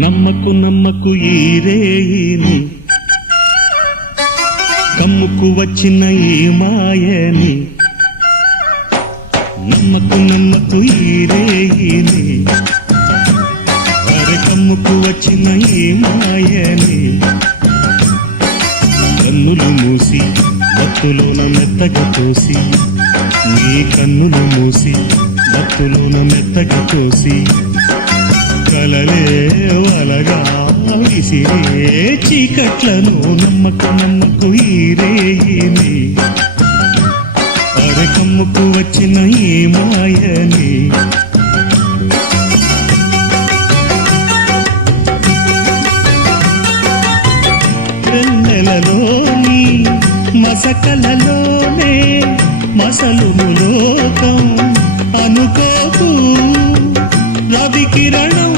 నమ్మకు నమ్మకు ఈ రేయిని, కమ్ముకు వచ్చిన ఈ మాయని. నమ్మకు నమ్మకు ఈ రేయిని, అరే కమ్ముకు వచ్చిన ఈ మాయని. కన్నులు మూసి మత్తులోన మెత్తగా తోసి, నీ కన్నులు మూసి మత్తులోన మెత్తగా తోసి, కలలే వలగా విసిరే చీకట్లను. నమ్మకు నమ్మకు ఈ రేయిని, అరే కమ్ముకు వచ్చిన ఈ మాయని. వెన్నెలలోని మసకలలోనే మసలుము లోకం అనుకోకు, రవి కిరణం